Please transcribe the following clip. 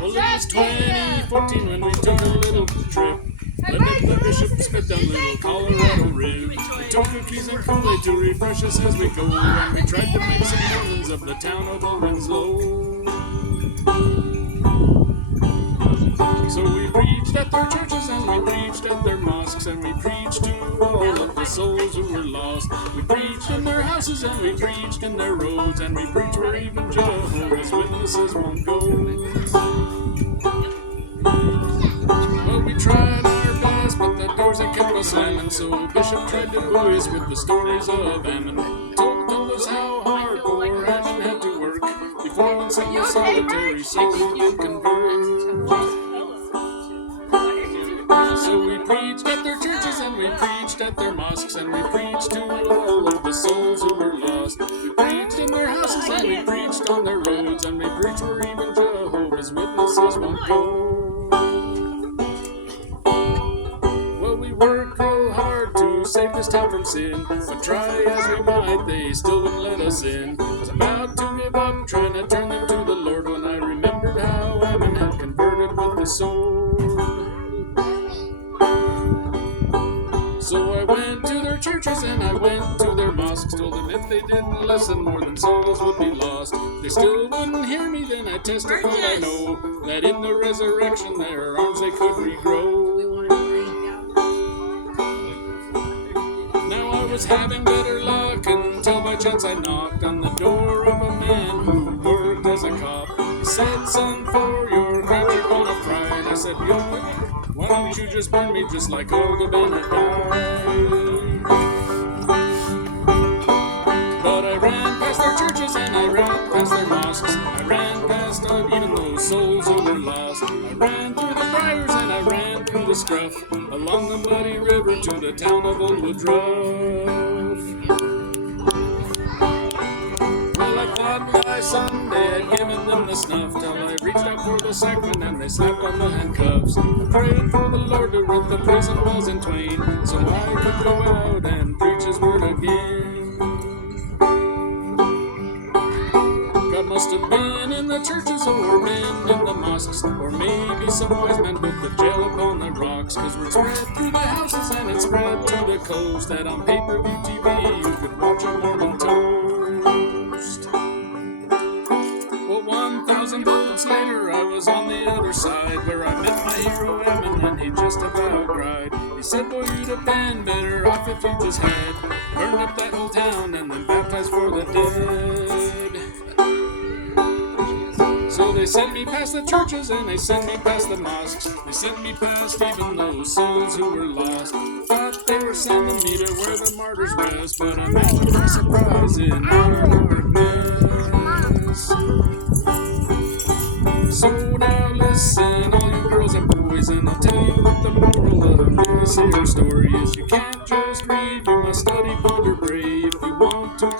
Well, it was 2014 when we took a little trip. Led up the bishop, sped down Little Colorado River. We took cookies and Kool-Aid to refresh us as we go, and we tried to make some Mormons of the town of Owenslow. So we preached at their churches and we preached at their mosques, and we preached to all of the souls who were lost. We preached in their houses and we preached in their roads, and we preached where even Jehovah's Witnesses won't go. Well, we tried our best, but the doors they kept us slamming. So Bishop tried to buoy us with the stories of Ammon. Told us how hard poor Ammon had to work before one single solitary soul would convert. So we preached at their churches and we preached at their mosques, and we preached to all of the souls who were lost. We preached in their houses and we preached on their roads, and we preached where even Jehovah's Witnesses won't go. Well, we worked real hard to save this town from sin, but try as we might, they still wouldn't let us in. I was about to give up trying to turn them to the Lord when I remembered how Ammon had converted with the sword. So I went to their churches and I went to their mosques, told them if they didn't listen, more than souls would be lost. They still wouldn't hear me, then I testified I know that in the resurrection their arms they could regrow. Now I was having better luck until by chance I knocked on the door of a man who worked as a cop. He said, "Son, for your crimes you're gonna fry." And I said, "Yo, why don't you just burn me just like all the Benedict?" But I ran past their churches and I ran past their mosques. I ran past even those souls who were lost. I ran through the briars and I ran through the scruff, along the muddy river to the town of Old Woodruff. Well, I thought by Sunday I'd given them the snuff, till I reached out for the sacrament and they slapped on the handcuffs. I prayed for the Lord to rip the prison walls in twain, so I could go out and preach His word again. God must have been in the churches or been in the mosques, or maybe some wise men built the jail upon the rocks, 'cause we're spread through the houses and it's spread to the coast, that on pay-per-view TV you could watch a Mormon toast. Well, 1,000 bullets later I was on the other side, where I met my hero Ammon and he just about cried. He said, "Boy, you'd have been better off if you just had burned up that whole town and then baptized for the dead." So they sent me past the churches and they sent me past the mosques. They sent me past even those souls who were lost. Thought they were sending me to where the martyrs rest, but I'm actually surprised in our darkness. So now listen, all you girls and boys, and I'll tell you what the moral of this here story is. You can't just read, you must study, ponder, pray. If you want to